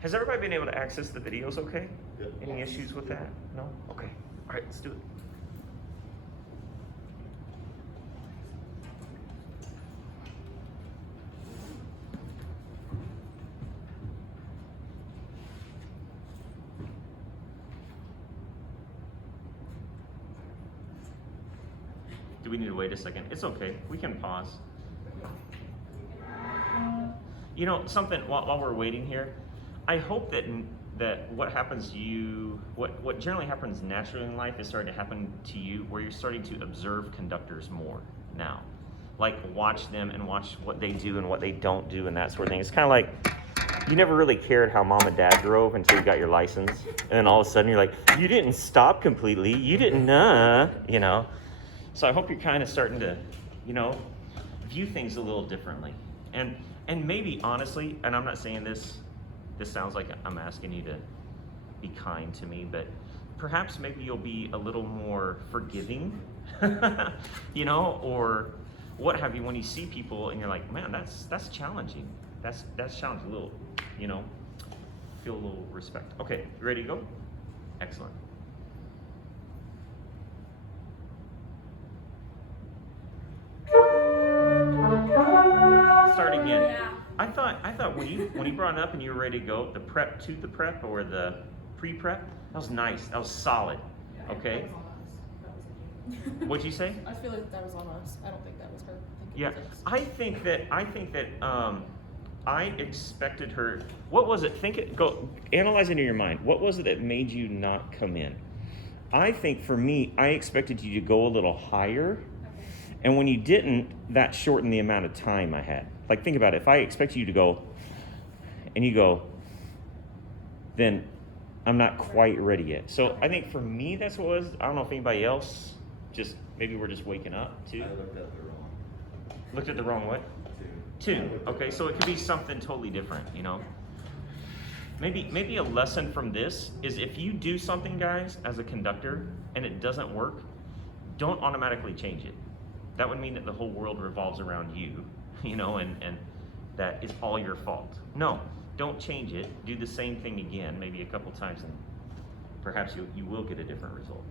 Has everybody been able to access the videos okay? Yep. Any Yes. issues with that? No? Okay. All right, let's do it. Do we need to wait a second? It's okay. We can pause. You know, something while we're waiting here, I hope that what happens to you, what generally happens naturally in life is starting to happen to you, where you're starting to observe conductors more now. Like watch them and watch what they do and what they don't do and that sort of thing. It's kind of like you never really cared how mom and dad drove until you got your license. And then all of a sudden you're like, you didn't stop completely. You didn't, you know. So I hope you're kind of starting to, you know, view things a little differently. And maybe honestly, and I'm not saying this sounds like I'm asking you to be kind to me, but perhaps maybe you'll be a little more forgiving, you know, or what have you, when you see people and you're like, man, that's challenging. That's challenging, a little, you know, feel a little respect. Okay, you ready to go? Excellent. Start again. Yeah. I thought when you brought it up and you were ready to go, the prep or the pre-prep, that was nice. That was solid. Okay. That was on us. That was What'd you say? I feel like that was on us. I don't think that was her. Yeah, It was us. I think that I expected her. What was it? Go analyze it in your mind. What was it that made you not come in? I think for me, I expected you to go a little higher, and when you didn't, that shortened the amount of time I had. Like, think about it. If I expect you to go, and you go, then I'm not quite ready yet. So I think for me, that's what it was. I don't know if anybody else, just maybe we're just waking up too. I looked at the wrong Looked at the wrong what? two. Two. Okay, so it could be something totally different, you know? Maybe a lesson from this is if you do something, guys, as a conductor, and it doesn't work, don't automatically change it. That would mean that the whole world revolves around you, you know, and that is all your fault. No, don't change it. Do the same thing again, maybe a couple times, and perhaps you will get a different result,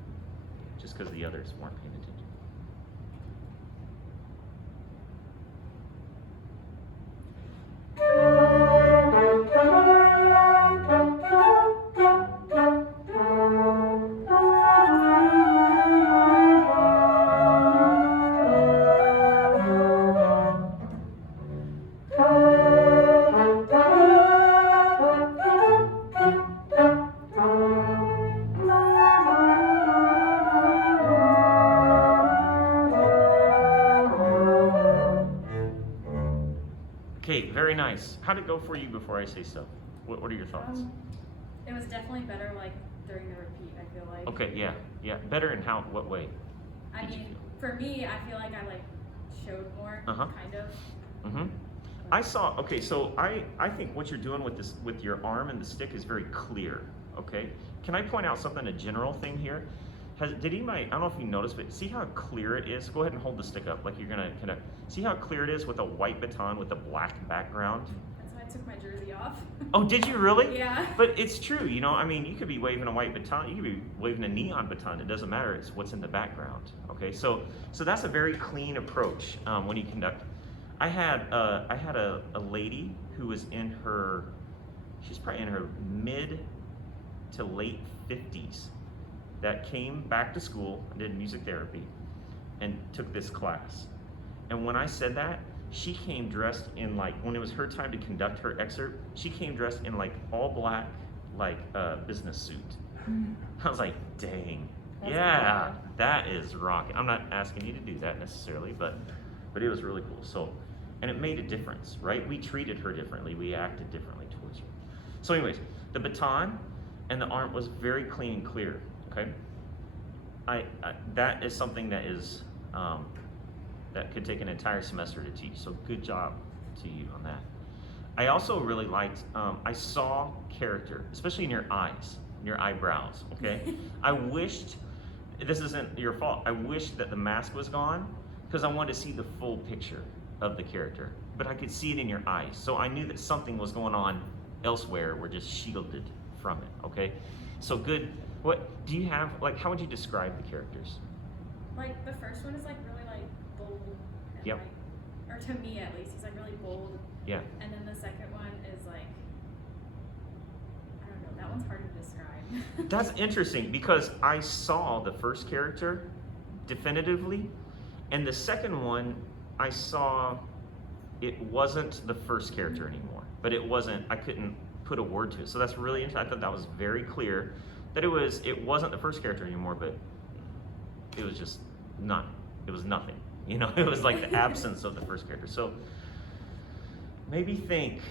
just because the others weren't paying attention. Okay, very nice. How'd it go for you before I say so? What are your thoughts? It was definitely better like during the repeat, I feel like. Okay, yeah. Better in what way? I Did you mean, feel? for me, I feel like I like showed more, Uh-huh. kind of. Mm-hmm. I saw, okay, so I think what you're doing with your arm and the stick is very clear, okay? Can I point out something, a general thing here? Did anybody, I don't know if you noticed, but see how clear it is? Go ahead and hold the stick up, like you're gonna kind of, see how clear it is with a white baton with a black background? That's why I took my jersey off. Oh, did you really? Yeah. But it's true, you know, I mean, you could be waving a white baton, you could be waving a neon baton, it doesn't matter, it's what's in the background, okay? So that's a very clean approach when you conduct. I had a lady who was she's probably in her mid to late 50s that came back to school and did music therapy and took this class. And when I said that, she came dressed in like, when it was her time to conduct her excerpt, she came dressed in like all black, like business suit. I was like, dang, That's yeah, cool. that is rocking. I'm not asking you to do that necessarily, but it was really cool. So, and it made a difference, right? We treated her differently. We acted differently towards her. So anyways, the baton and the arm was very clean and clear, okay? That is something that is, that could take an entire semester to teach. So good job to you on that. I also really liked, I saw character, especially in your eyes, in your eyebrows, okay? I wished, this isn't your fault, I wish that the mask was gone because I wanted to see the full picture of the character, but I could see it in your eyes. So I knew that something was going on elsewhere, we're just shielded from it, okay? So good. What do you have, like, how would you describe the characters? Like the first one is like really like bold and Yep. like, or to me at least, he's like really bold. Yeah. And then the second one is like, I don't know, that one's hard to describe. That's interesting because I saw the first character definitively, and the second one I saw it wasn't the first character anymore, but it wasn't, I couldn't put a word to it. So that's really interesting. I thought that was very clear that it wasn't the first character anymore, but it was just none. It was nothing. You know, it was like the absence of the first character. So maybe think,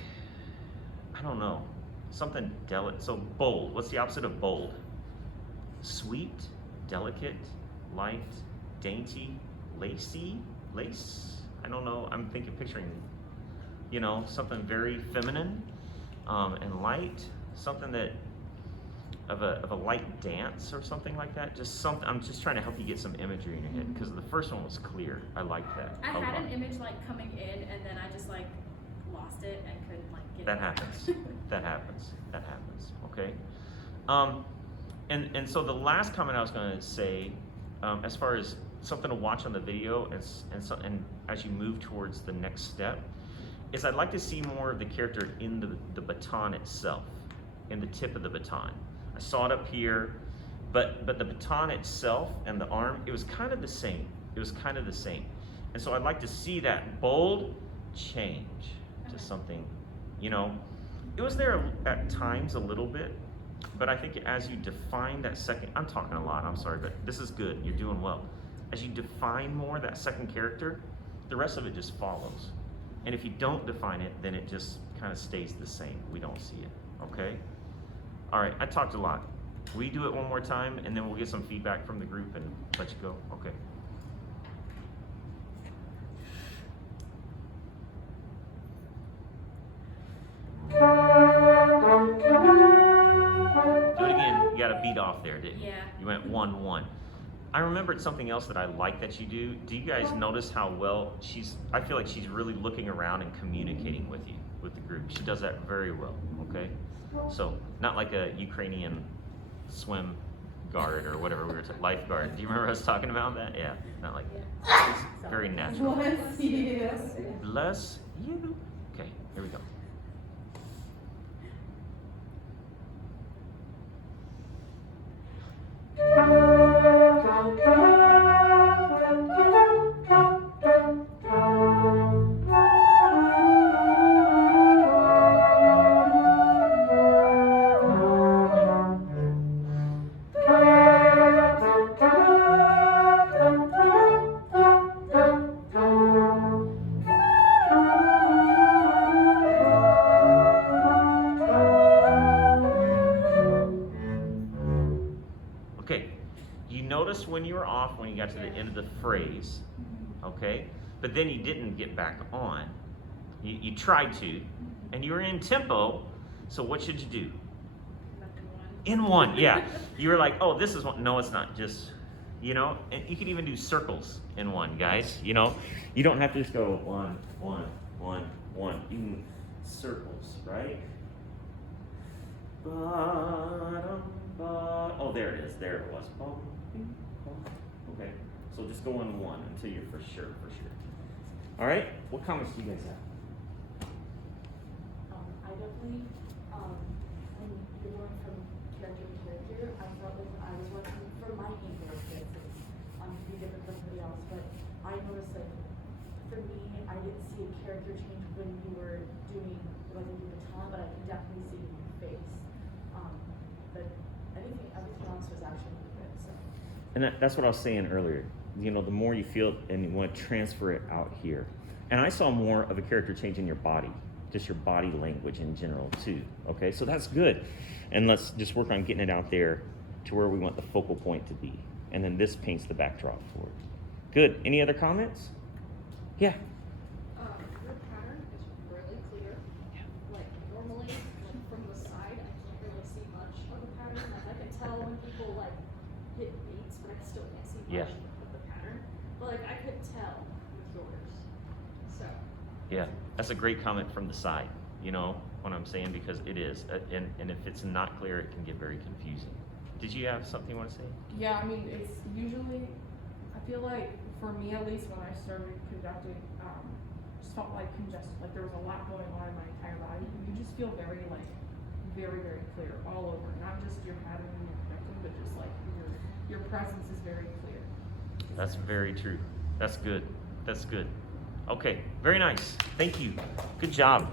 I don't know, something delicate. So bold. What's the opposite of bold? Sweet, delicate, light, dainty, lacy, lace. I don't know. I'm picturing, you know, something very feminine and light. Something that of a light dance or something like that. Just something. I'm just trying to help you get some imagery in your head because the first one was clear. I liked that. I a had lot. an image like coming in and then I just like lost it and couldn't like get That it. happens. That happens. That happens. Okay. And so the last comment I was going to say, as far as something to watch on the video, and as you move towards the next step, is I'd like to see more of the character in the baton itself, in the tip of the baton. I saw it up here, but the baton itself and the arm, it was kind of the same. It was kind of the same. And so I'd like to see that bold change to something, you know. It was there at times a little bit, but I think as you define that second, I'm talking a lot, I'm sorry, but this is good, you're doing well. As you define more that second character, the rest of it just follows. And if you don't define it, then it just kind of stays the same. We don't see it, okay? All right, I talked a lot. We do it one more time, and then we'll get some feedback from the group and let you go, okay? Do it again. You got a beat off there, didn't you? Yeah. You went 1-1. I remembered something else that I like that you do. Do you guys notice how well I feel like she's really looking around and communicating with you, with the group. She does that very well, okay? So, not like a Ukrainian swim guard or whatever we were lifeguard. Do you remember us talking about that? Yeah, not like that. It's very natural. Bless you. Bless you. Okay, here we go. Okay, you noticed when you were off when you got to the end of the phrase, okay? But then you didn't get back on. You tried to, and you were in tempo, so what should you do? In one, yeah. You were like, oh, this is one. No, it's not. Just, you know, and you could even do circles in one, guys. You know, you don't have to just go 1, 1, 1, 1. You can circles, right? Oh, there it is. There it was. Okay, so just go in 1 until you're for sure. All right. What comments do you guys have? I definitely, when you're going from character to character, I felt like I was working from my angle of characters, to be different from somebody else, but I noticed that for me, I didn't see a character change when you were doing, like, the baton, but I can definitely see it in your face. But everything else was actually really good, so. And that's what I was saying earlier. You know, the more you feel and you want to transfer it out here. And I saw more of a character change in your body, just your body language in general too. Okay, so that's good. And let's just work on getting it out there to where we want the focal point to be. And then this paints the backdrop for it. Good. Any other comments? Yeah. Your pattern is really clear. Like normally, like from the side, I can't really see much of the pattern. Like I can tell when people like hit beats, but I still can't see much Yeah. of the pattern. But like I could tell with yours. So Yeah, that's a great comment from the side. You know, what I'm saying, because it is, and if it's not clear, it can get very confusing. Did you have something you want to say? Yeah, I mean, it's usually, I feel like, for me at least, when I started conducting, just felt like congested, like there was a lot going on in my entire body. You just feel very, like, very, very clear all over, not just your pattern and your conducting, but just like your presence is very clear. That's very true. That's good. That's good. Okay, very nice. Thank you. Good job.